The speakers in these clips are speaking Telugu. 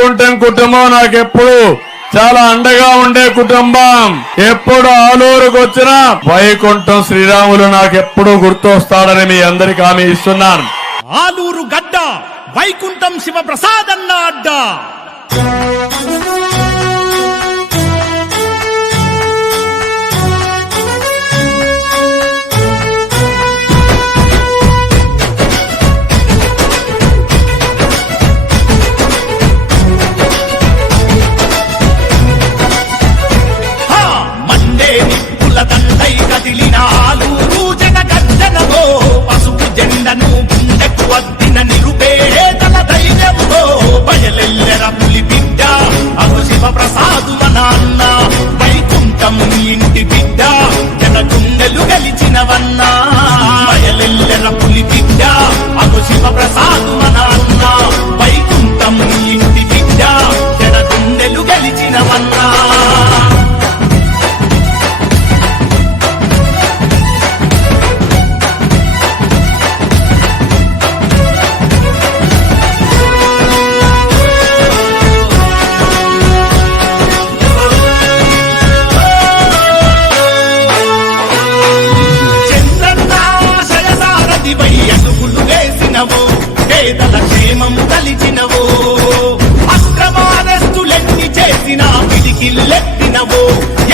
వైకుంఠం కుటుంబం నాకెప్పుడు చాలా అండగా ఉండే కుటుంబం. ఎప్పుడు ఆలూరుకు వచ్చినా వైకుంఠం శ్రీరాములు నాకెప్పుడు గుర్తొస్తాడని మీ అందరికి హామీ ఇస్తున్నాను. ఆలూరు గడ్డ వైకుంఠం శివప్రసాదన్న అడ్డ. ఇంటి బిడ్డ జన గుండెలు గెలిచినవన్నా బయలెల్లెర పులి బిడ్డ అగు శివ ప్రసాదు మన అన్న వైకుంఠం ఇంటి బిడ్డ జన గుండెలు గెలిచినవన్నా. పేదల క్షేమము కలిచినవో అక్రమారెస్టులెన్ని చేసినా పిడికిల్లెత్తినవో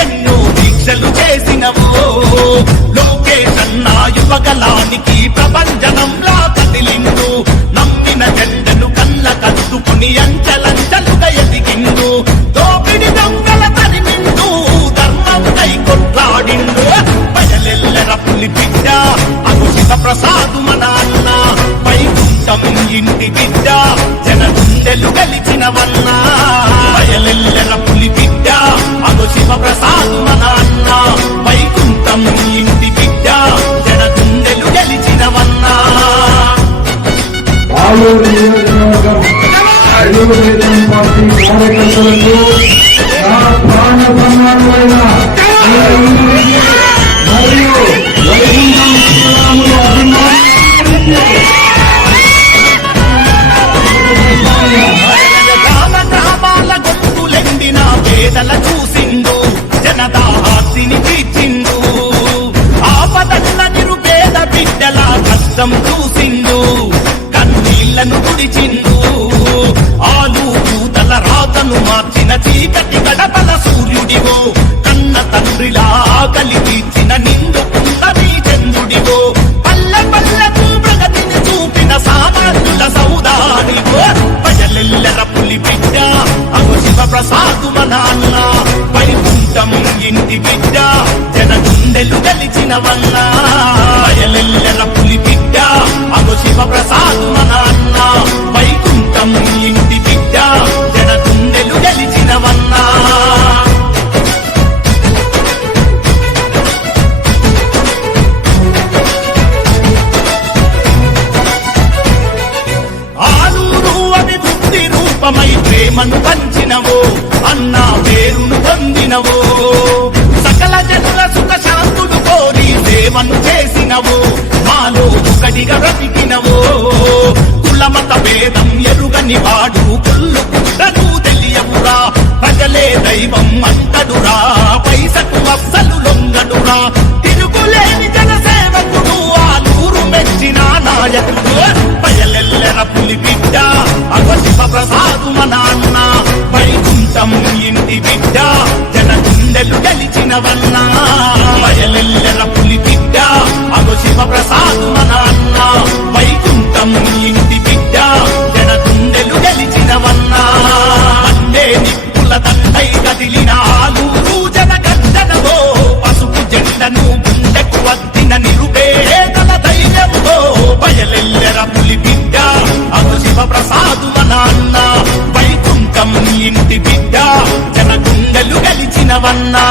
ఎన్నో దీక్షలు చేసినవో లోకేశన్న యువగలానికి ప్రపంచనంలా కదిలిండు నమ్మిన జెండను కళ్ళ కట్టుకుని అంచెలంచెలుగా ఎదిగిండు దోపిడి దొంగల తరిమిండు ధర్మంపై కొట్లాడిండు బయలెల్లెర పులి బిడ్డ అగు శివ ప్రసాదు మన అన్న ఇంటి బిడ్డ జన గుండెలు గెలిచినవన్నా బయలెల్లెర పులి బిడ్డ అగు శివ ప్రసాదు మన అన్న వైకుంఠం ఇంటి బిడ్డ జన గుండెలు గెలిచినవన్నా. పేదల చూసిండు జనదాహార్తిని తీర్చిండు ఆపదన్న నిరుపేద బిడ్డల కష్టం చూసిండు కన్నీళ్లను గుడిచిండు ఆలూరు తల రాతను మార్చిన చీకటి గడపల సూర్యుడివో కన్న తండ్రిలా ఆకలి తీర్చిన నిండు కుందరీ చంద్రుడివో పల్లె పల్లెకు ప్రగతిని చూపిన సామాన్యుల సౌదానివో బయలెల్లెర పులి బిడ్డ అగు శివ ప్రసాదు మన అన్న వైకుంఠం ఇంటి బిడ్డ జన గుండెలు గెలిచినవన్నా బయలెల్లెర పులి బిడ్డ అగు శివ ప్రసాదు మన అన్న వైకుంఠం ఇంటి బిడ్డ జన గుండెలు గెలిచినవన్నా. ఆలూరు అభివృద్ధి రూపమై ప్రేమను పంచినవో అన్నా పేరును పొందినవో సకల జనుల సుఖ శాంతులు కోరి సేవను చేసినవో మాలో ఒకటిగా బ్రతికినవో కులమత భేదం ఎరుగని వాడు కుళ్ళు కుట్రను తెలియవురా ప్రజలే దైవం అంటడురా పైసకు అస్సలు లొంగడురా తిరుగులేని జనసేవకుడు ఆలూరు మెచ్చిన నాయకుడు బయలెల్లెర పులి బిడ్డ అగు శివ ప్రసాదు మన అన్న వైకుంఠం ఇంటి బిడ్డ జన గుండెలు గెలిచినవన్నా బయలెల్లెర పులి బిడ్డ అగు శివ ప్రసాదు మన అన్న వైకుంఠం ఇంటి బిడ్డ జన గుండెలు గెలిచినవన్నా. అందే నిప్పుల దండై కదిలిన ఆలూరు జన గడ్డనవో పసుపు జెండను గుండెకు వద్దిన నిరుపేదల ధైర్యముతో బయలెల్లెర పులి బిడ్డ అగు శివ ప్రసాదు మన అన్న వైకుంఠం ఇంటి బిడ్డ జన గుండెలు గెలిచినవన్నా.